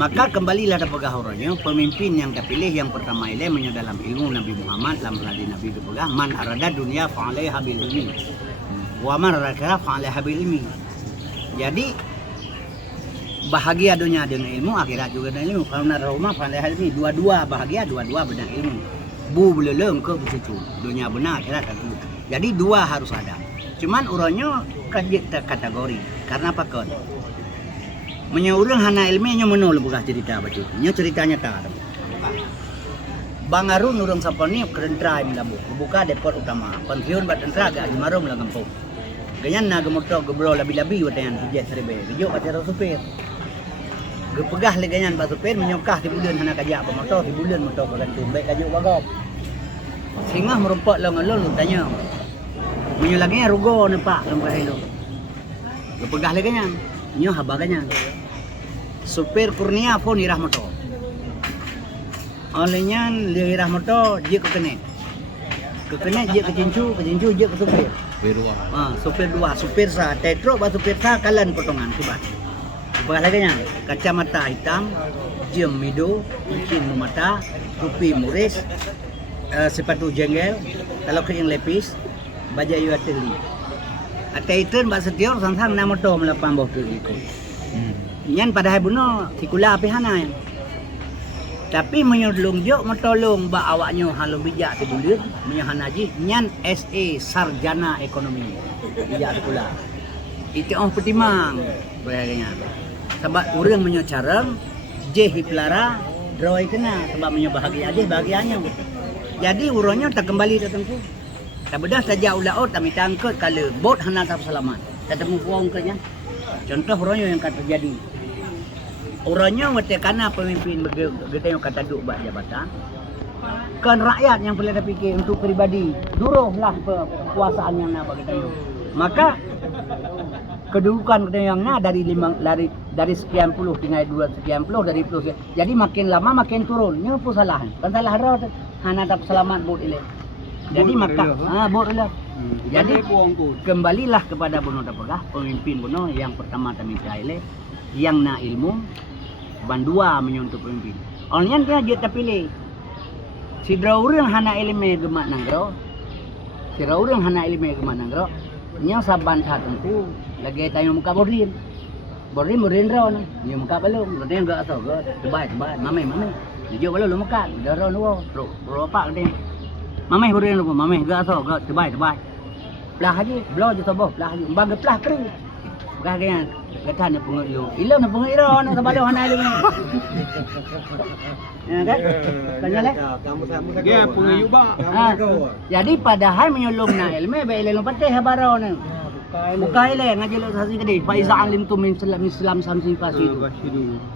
Maka kembalilah dapegah orangnya pemimpin yang terpilih yang pertama ilmunya dalam ilmu Nabi Muhammad dalam hadis Nabi dapegah man arada dunia fa'alaiha bil ilmi wa man arada fa'alaiha bil ilmi. Jadi bahagia dunia dengan ilmu, akhirat juga dengan ilmu. Kalau nak rumah fa'alaiha ilmi, dua-dua bahagia, dua-dua benar ilmu. Bu beleleng ke begitu. Dunia benar, akhirat dulu. Jadi dua harus ada. Cuman orangnya kategori. Karena apa kan? Menyurang hana ilminya menol bukan cerita baca. Nya ceritanya tak ada. Bang Arun urang sapani kerentrai melabu. Buka depot utama. Pensiun bat tentara agak jumarom lah kampung. Ganyan na gemoto gebro labi-labi watayan hujat serebe. Gejo pacar supir. Gepegah le ganyan ba supir menyokah ti buleun hana kajak ba motor ti buleun motor bergantung baik kajuk bagop. Singa merompak long alon tanya. Menyo lagi rugo ne pak lam kahilo. Gepegah le ganyan. Nyo haba ganyan. Supir Kurnia pun irah motor. Olehnya irah motor dia kekene. Kekene dia kecincu dia ke supir. Supir dua, supir sah, tetro ba supir sah kalan potongan kibat. Belah lagi nya, kacamata hitam, jam mido, cincin mata, topi muris, sepatu jenggel, kalau keing lepis, baju yu ateli. Ate itu mbak setior sang-sang nama motor melapan bawah tu ikut. Nyan pada hari bunuh sikula api hana. Tapi menyodlong jok mentolong ba awaknya halung bijak ti bulir menyahan haji nyan SA sarjana ekonomi. Bijak sikula. Itu orang petimang berharganya. Sebab urang menyo carang je hiplara droi kena sebab menyo bahagia je bahagianya. Jadi urangnya tak kembali datang tu. Tak bedah saja ulaut kami tangkut kala bot hana tak selamat. Tak temu puang kenya. Contoh orangnya yang kata terjadi. Orangnya mesti karena pemimpin begitu kata duk buat jabatan. Kan rakyat yang boleh fikir untuk pribadi. Duruhlah kekuasaan yang nak bagi tahu. Maka kedudukan kita yang nak dari sekian puluh tinggal dua sekian puluh dari puluh. Jadi makin lama makin turun. Ini pun salah. Kan salah rawat hana tak selamat bot ile. Jadi maka bot ile. Jadi kembalilah kepada Bono Dapegah, pemimpin Bono yang pertama kami ile yang na ilmu bandua menyuntuk pemimpin. Orangnya dia dia terpilih. Si draurang hana ilmu gemak nanggro. Si draurang hana ilmu gemak nanggro. Nya saban tentu lagi tayo muka borin. Borin ron. Nya muka balong. Rodeng enggak tahu go. Tebai. Mame. Dia balong muka. Daron wo. Ro pak dia. Mame borin lu. Mame enggak tahu go. Tebai. Pelah haji, belah je toboh, pelah haji. Bang pelah kering. Gaganya kata nak pengilu. Ilau nak pengilu nak sebalik hana ilmu. Ya kan? Tanya leh. Ya pengilu ba. Jadi padahal menyolong na ilmu be ilmu patih habaro ni. Bukai le ngajelo sasi gede. Faiza alim tu min Islam samsi fasidu.